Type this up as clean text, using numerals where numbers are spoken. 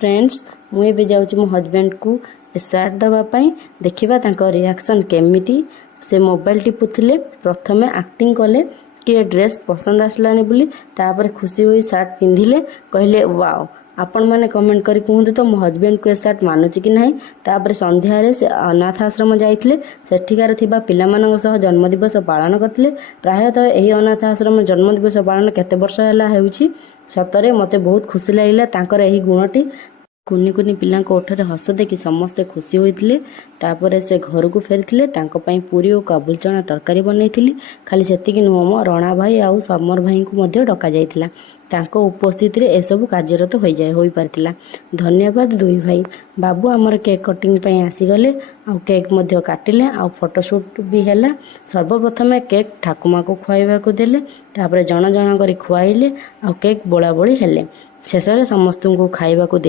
Friends मुझे जाऊँ मो हजबैंड को सार्ट दवापाई देखा रिएक्शन केमिटी से मोबाइल टिपुले प्रथमे एक्टिंग कले कि ड्रेस पसंद आसलानी बोली तापर खुशी हुई सार्ट पिंधिले कहले वाओ आपण मैंने कमेंट करी कहते तो मो हजबैंड को ए सार्ट मानुची कि नहीं। तापर संध्यारे से अनाथ आश्रम जाइए सेठिकार थिबा पिलामानंग सह जन्मदिवस पालन करते। प्रायतः यही अनाथ आश्रम जन्मदिवस पालन केते वर्ष है होउछि। सतरे मते बहुत खुशी लगिला तांकर एही गुणटी। कुनी कुनी पिला ओठरे हस देखि समस्ते खुशी होइतिले। तापर से घर को फेरथिले तांको पई पूरी और काबुल चना तरकारी बनैथिली। खाली सेतिकी नुह मो रणा भाई आउ समर भाई को मध्य डका जाइतिला। तांको उपस्थिति रे ए सब कार्यरत होई पारतिला। धन्यवाद दुई भाई। बाबू आमर केक कटिंग पई आसी गले आ केक मध्य काटिले आ फोटोशूट भी हैला। सर्वप्रथम केक ठाकुमा को खुआइबा को देले तापर जण जण करी खुआइले आ केक बोला बोली हेले। शेष समस्त को खाइबा को